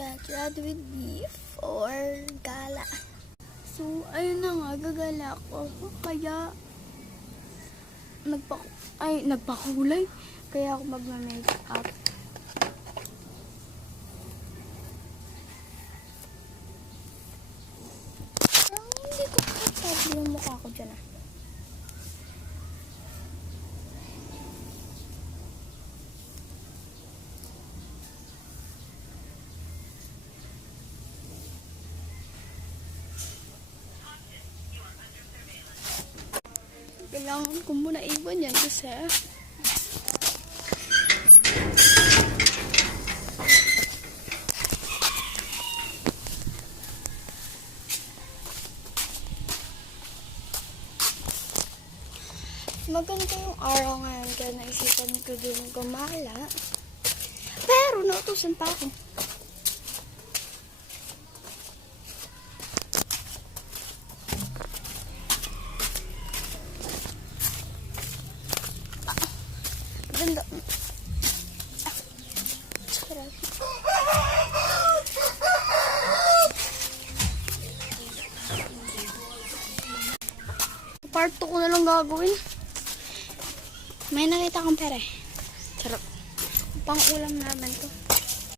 got ready with beef or gala. So, ayun na nga, gagala ako. Kaya, nagpakulay. Kaya ako magma-makeup. Hindi ko kapag yung mukha ko dyan ah. Kailangan ko muna iwan yan kasi maganda yung araw ngayon kaya naisipan ko din gumala. Pero nautusan pa ako. Ganda. Sarap. Part 2 ko na lang gagawin. May nakita kong pera eh. Sarap. Pang ulam naman to.